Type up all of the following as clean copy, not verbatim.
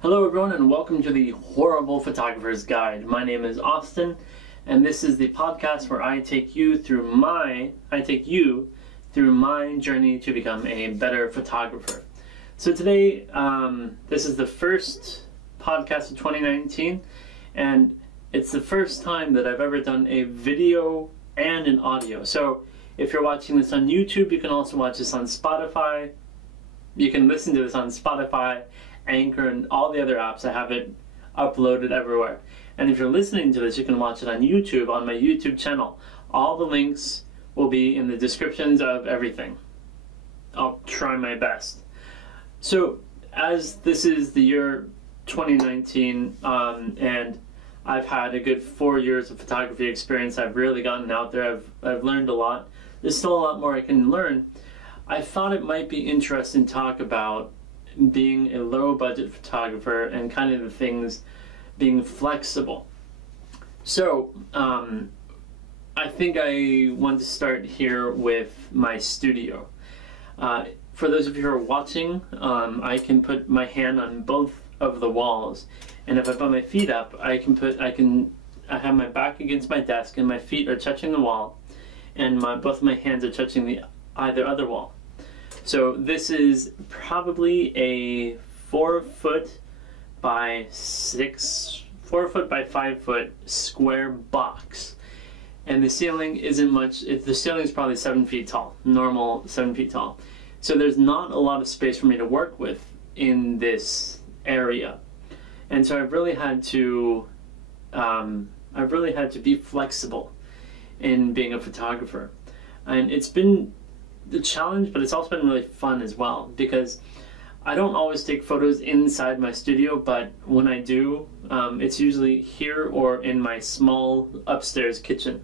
Hello everyone and welcome to the Horrible Photographer's Guide. My name is Austin and this is the podcast where I take you through my journey to become a better photographer. So today, this is the first podcast of 2019 and it's the first time that I've ever done a video and an audio. So if you're watching this on YouTube, you can also watch this on Spotify. You can listen to this on Spotify, Anchor, and all the other apps. I have it uploaded everywhere. And if you're listening to this, you can watch it on YouTube, on my YouTube channel. All the links will be in the descriptions of everything. I'll try my best. So, as this is the year 2019, and I've had a good 4 years of photography experience, I've really gotten out there, I've learned a lot. There's still a lot more I can learn. I thought it might be interesting to talk about being a low budget photographer and kind of the things being flexible. So I think I want to start here with my studio. For those of you who are watching, I can put my hand on both of the walls, and if I put my feet up, I have my back against my desk and my feet are touching the wall, and both of my hands are touching either other wall. So this is probably a 4 foot by 5 foot square box, and the ceiling isn't much. The ceiling is probably 7 feet tall, normal 7 feet tall. So there's not a lot of space for me to work with in this area, and so I've really had to be flexible in being a photographer, and it's been the challenge, but it's also been really fun as well, because I don't always take photos inside my studio, but when I do, it's usually here or in my small upstairs kitchen,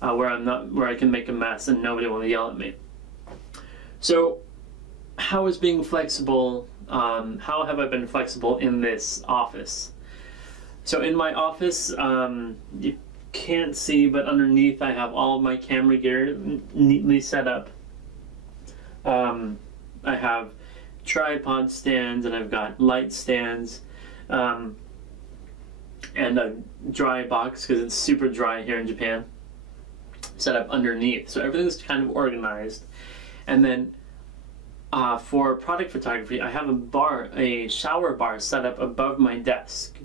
where I can make a mess and nobody will yell at me. So how is being flexible, how have I been flexible in this office? So in my office, you can't see, but underneath I have all of my camera gear neatly set up. I have tripod stands, and I've got light stands, and a dry box, because it's super dry here in Japan, set up underneath. So everything's kind of organized. And then for product photography, I have a shower bar set up above my desk.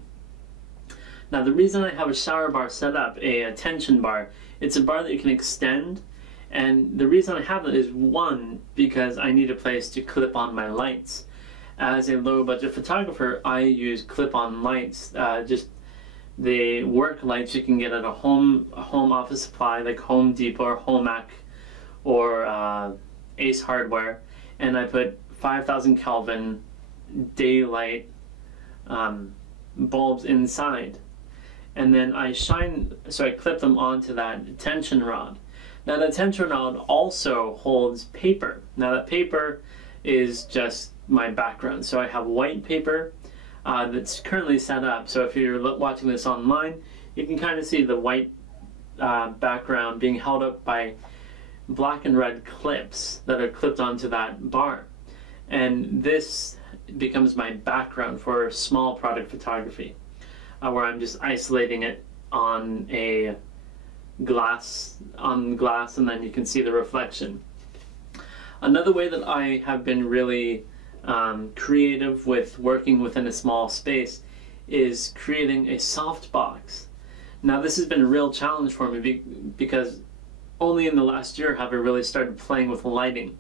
Now the reason I have a shower bar set up, a tension bar, it's a bar that you can extend. And the reason I have it is, one, because I need a place to clip on my lights. As a low budget photographer, I use clip-on lights, just the work lights you can get at a home office supply like Home Depot or Homac or Ace Hardware, and I put 5,000 Kelvin daylight bulbs inside, and then I clip them onto that tension rod. Now the tension rod also holds paper. Now that paper is just my background. So I have white paper that's currently set up. So if you're watching this online, you can kind of see the white background being held up by black and red clips that are clipped onto that bar. And this becomes my background for small product photography, where I'm just isolating it on glass, and then you can see the reflection. Another way that I have been really creative with working within a small space is creating a softbox. Now this has been a real challenge for me because only in the last year have I really started playing with lighting.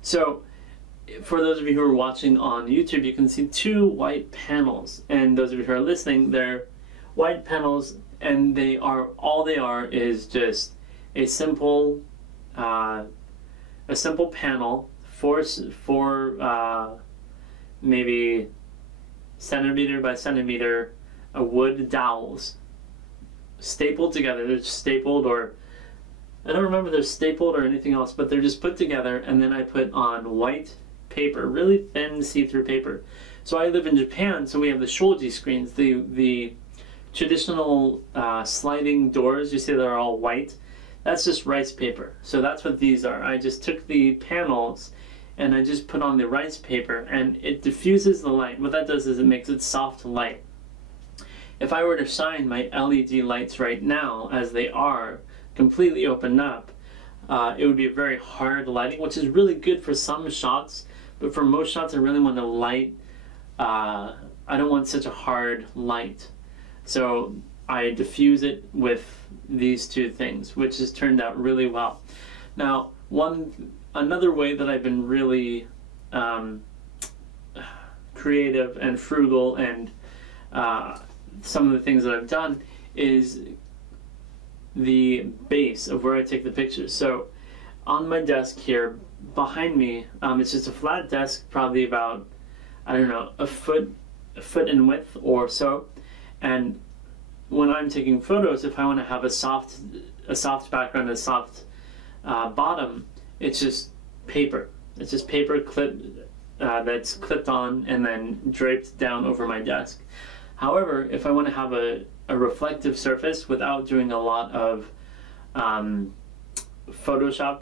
So for those of you who are watching on YouTube, you can see 2 white panels, and those of you who are listening, they're white panels, and all they are is just a simple panel, four maybe centimeter by centimeter wood dowels stapled together. They're stapled, or I don't remember if they're stapled or anything else, but they're just put together, and then I put on white paper, really thin see-through paper. So I live in Japan, so we have the shoji screens, the traditional sliding doors. You see they're all white. That's just rice paper. So that's what these are. I just took the panels and I just put on the rice paper, and it diffuses the light. What that does is it makes it soft light. If I were to shine my LED lights right now, as they are, completely opened up, it would be a very hard lighting, which is really good for some shots, but for most shots I really want a light, I don't want such a hard light. So I diffuse it with these two things, which has turned out really well. Now, another way that I've been really creative and frugal, and some of the things that I've done is the base of where I take the pictures. So on my desk here behind me, it's just a flat desk, probably about, I don't know, a foot in width or so. And when I'm taking photos, if I want to have a soft background, a soft bottom, it's just paper. It's just paper that's clipped on and then draped down over my desk. However, if I want to have a reflective surface without doing a lot of Photoshop,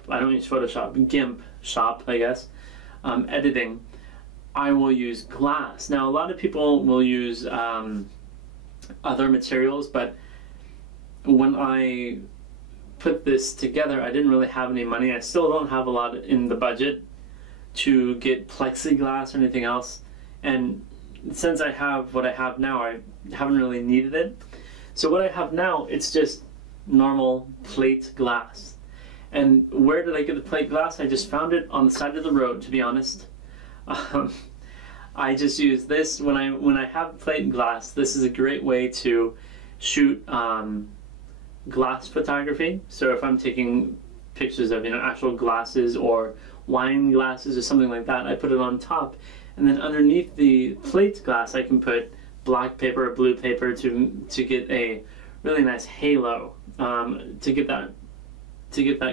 I don't use Photoshop, GIMP shop, I guess, editing, I will use glass. Now, a lot of people will use other materials, but when I put this together, I didn't really have any money. I still don't have a lot in the budget to get plexiglass or anything else, and since I have what I have now, I haven't really needed it. So what I have now, it's just normal plate glass. And where did I get the plate glass? I just found it on the side of the road, to be honest. I just use this when I have plate glass. This is a great way to shoot glass photography. So if I'm taking pictures of actual glasses or wine glasses or something like that, I put it on top, and then underneath the plate glass I can put black paper or blue paper to get a really nice halo, to get that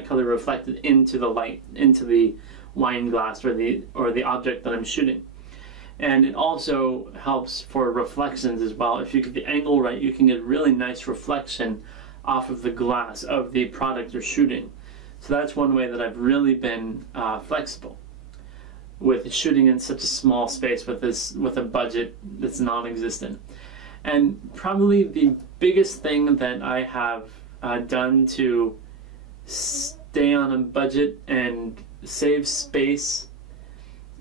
color reflected into the light, into the wine glass or the object that I'm shooting. And it also helps for reflections as well. If you get the angle right, you can get a really nice reflection off of the glass of the product you're shooting. So that's one way that I've really been flexible with shooting in such a small space with a budget that's non-existent. And probably the biggest thing that I have done to stay on a budget and save space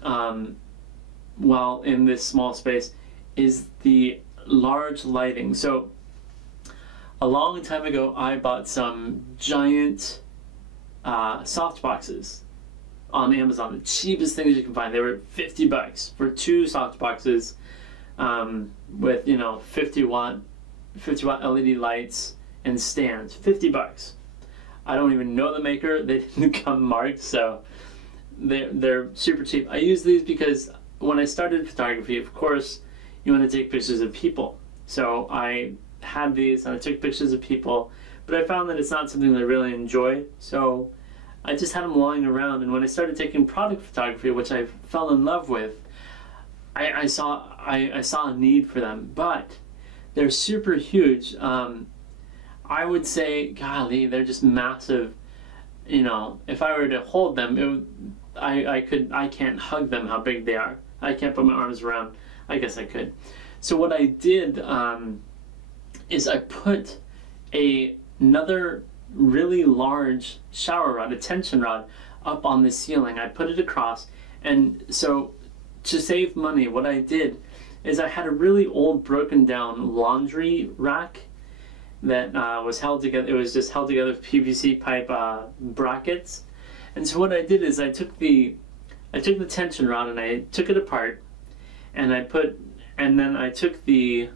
while in this small space is the large lighting. So a long time ago I bought some giant soft boxes on Amazon, the cheapest things you can find. They were $50 for 2 soft boxes with 50 watt LED lights and stands. $50. I don't even know the maker. They didn't come marked, so they're super cheap. I use these because when I started photography, of course, you want to take pictures of people. So I had these and I took pictures of people, but I found that it's not something that I really enjoy. So I just had them lying around, and when I started taking product photography, which I fell in love with, I saw a need for them, but they're super huge. I would say, golly, they're just massive. If I were to hold them, I can't hug them how big they are. I can't put my arms around. I guess I could. So what I did is I put another really large shower rod, a tension rod, up on the ceiling. I put it across, and so to save money, what I did is I had a really old broken down laundry rack that was held together. It was just held together with PVC pipe brackets. And so what I did is I took the tension rod and I took it apart, and then I took the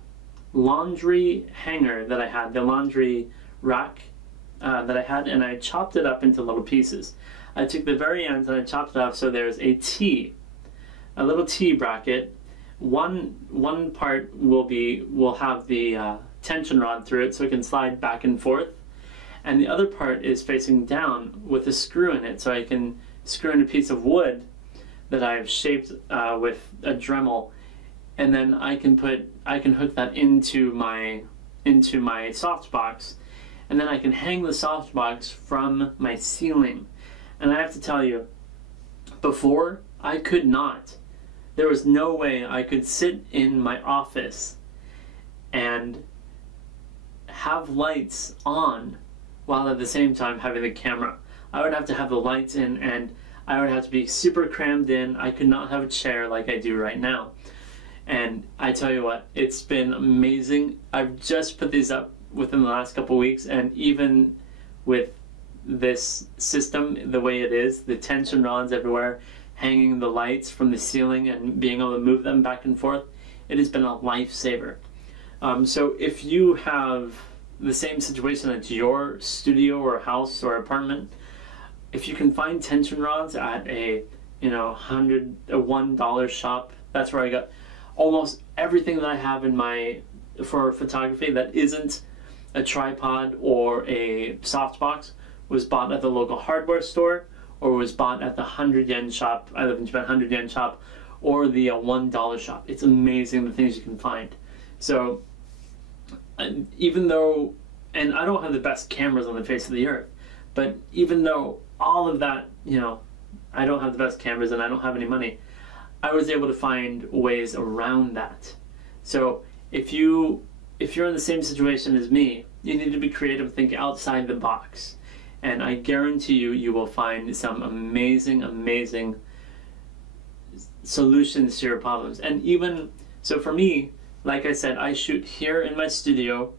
laundry hanger that I had, the laundry rack that I had, and I chopped it up into little pieces. I took the very ends and I chopped it off so there's a little T bracket. One part will have the tension rod through it so it can slide back and forth, and the other part is facing down with a screw in it, so I can screw in a piece of wood that I've shaped with a Dremel, and then I can hook that into my softbox, and then I can hang the softbox from my ceiling. And I have to tell you, before, I could not. There was no way I could sit in my office and have lights on while at the same time having the camera. I would have to have the lights in, and I would have to be super crammed in. I could not have a chair like I do right now. And I tell you what, it's been amazing. I've just put these up within the last couple weeks, and even with this system the way it is, the tension rods everywhere, hanging the lights from the ceiling and being able to move them back and forth, it has been a lifesaver. So if you have the same situation at your studio or house or apartment, if you can find tension rods at a $1 shop, that's where I got almost everything that I have in for photography that isn't a tripod or a softbox was bought at the local hardware store, or was bought at the 100 yen shop. I live in Japan, 100 yen shop, or the $1 shop. It's amazing the things you can find. So even though, and I don't have the best cameras on the face of the earth, but even though all of that, I don't have the best cameras and I don't have any money, I was able to find ways around that. So if you're in the same situation as me, you need to be creative, think outside the box. And I guarantee you will find some amazing, amazing solutions to your problems. And even, so for me, like I said, I shoot here in my studio,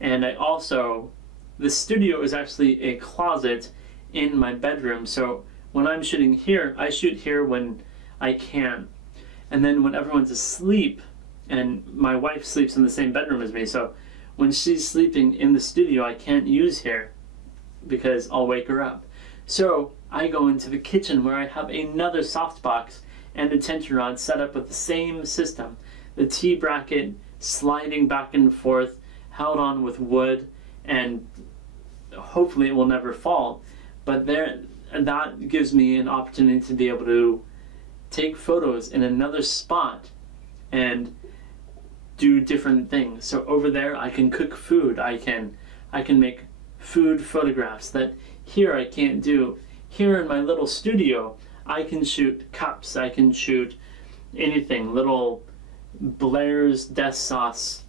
and the studio is actually a closet in my bedroom. So when I'm shooting here, I shoot here when I can. And then when everyone's asleep, and my wife sleeps in the same bedroom as me, so when she's sleeping in the studio, I can't use here because I'll wake her up. So I go into the kitchen where I have another softbox and a tension rod set up with the same system. The T-bracket sliding back and forth, held on with wood, and hopefully it will never fall. But that gives me an opportunity to be able to take photos in another spot and do different things. So over there I can cook food, I can make food photographs that here I can't do. Here in my little studio I can shoot cups, I can shoot anything, little Blair's death sauce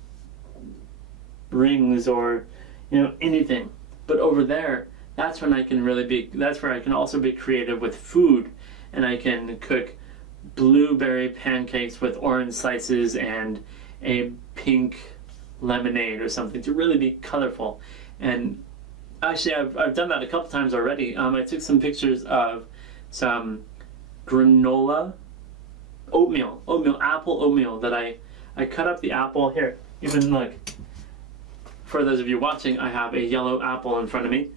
rings, or anything. But over there, that's when I can that's where I can also be creative with food, and I can cook blueberry pancakes with orange slices and a pink lemonade or something to really be colorful. And actually I've done that a couple times already. I took some pictures of some granola apple oatmeal that I cut up the apple. Here, even look, for those of you watching, I have a yellow apple in front of me.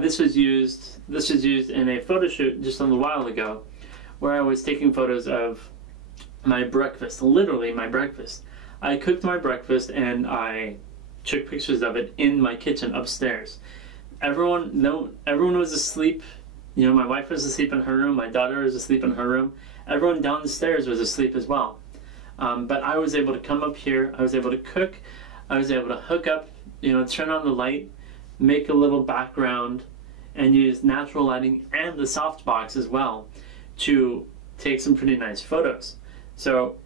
This was used in a photo shoot just a little while ago, where I was taking photos of my breakfast, literally my breakfast. I cooked my breakfast and I took pictures of it in my kitchen upstairs. Everyone was asleep. My wife was asleep in her room, my daughter was asleep in her room. Everyone downstairs was asleep as well. But I was able to come up here, I was able to cook, I was able to hook up, turn on the light, make a little background, and use natural lighting and the softbox as well to take some pretty nice photos. So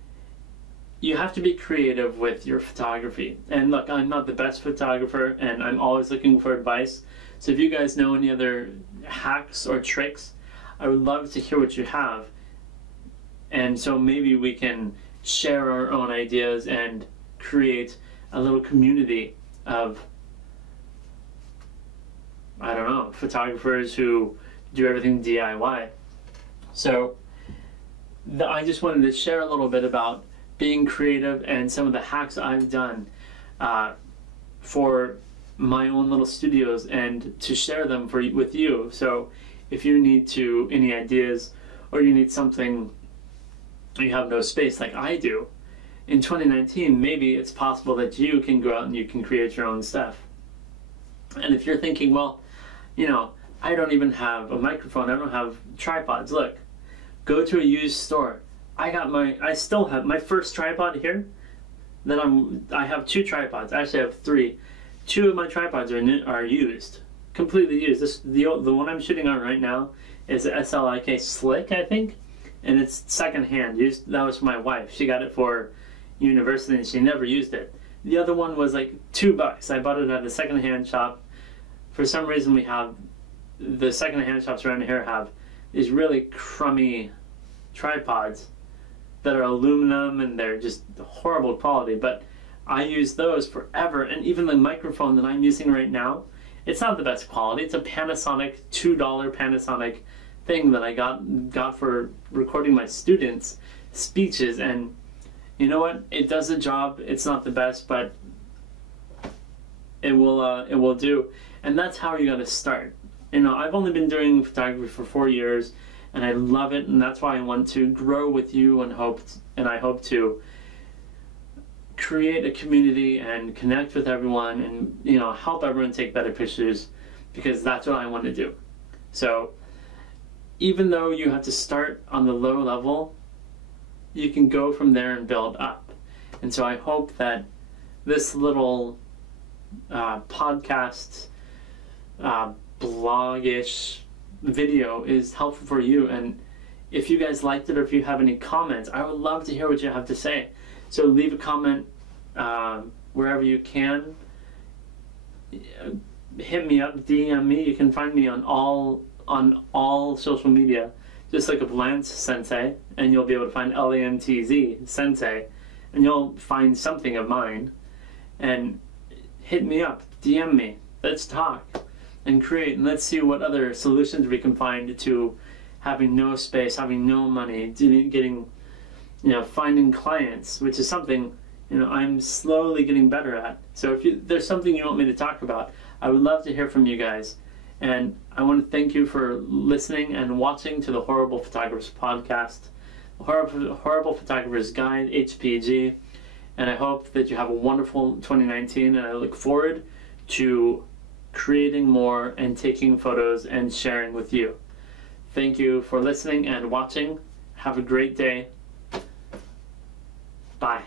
you have to be creative with your photography. And look, I'm not the best photographer, and I'm always looking for advice. So if you guys know any other hacks or tricks, I would love to hear what you have. And so maybe we can share our own ideas and create a little community of, I don't know, photographers who do everything DIY. So I just wanted to share a little bit about being creative and some of the hacks I've done for my own little studios, and to share them with you. So if you need any ideas, or you need something, you have no space like I do, in 2019 maybe it's possible that you can go out and you can create your own stuff. And if you're thinking, well, I don't even have a microphone, I don't have tripods, look, go to a used store. I still have my first tripod here. I have two tripods. Actually, I have three 2 of my tripods are used, completely used. The one I'm shooting on right now is a SLIK Slick, I think, and it's secondhand. That was for my wife. She got it for university and she never used it. The other one was like $2. I bought it at a secondhand shop. For some reason, the secondhand shops around here have these really crummy tripods that are aluminum and they're just horrible quality, but I use those forever. And even the microphone that I'm using right now, it's not the best quality. It's a Panasonic, $2 Panasonic thing that I got for recording my students' speeches, and you know what? It does the job. It's not the best, but it will do. And that's how you got to start. You know, I've only been doing photography for 4 years, and I love it, and that's why I want to grow with you, and I hope to create a community and connect with everyone, and you know, help everyone take better pictures, because that's what I want to do. So even though you have to start on the low level, you can go from there and build up. And so I hope that this little podcast, blog-ish video is helpful for you. And if you guys liked it, or if you have any comments, I would love to hear what you have to say. So leave a comment wherever you can. Hit me up, DM me. You can find me on all social media, just like a Lance Sensei, and you'll be able to find LANTZ Sensei, and you'll find something of mine. And hit me up, DM me. Let's talk and create, and let's see what other solutions we can find to having no space, having no money, getting, you know, finding clients, which is something, you know, I'm slowly getting better at. So if there's something you want me to talk about, I would love to hear from you guys. And I want to thank you for listening and watching to the Horrible Photographers podcast, Horrible Photographers Guide, HPG. And I hope that you have a wonderful 2019, and I look forward to creating more and taking photos and sharing with you. Thank you for listening and watching. Have a great day. Bye.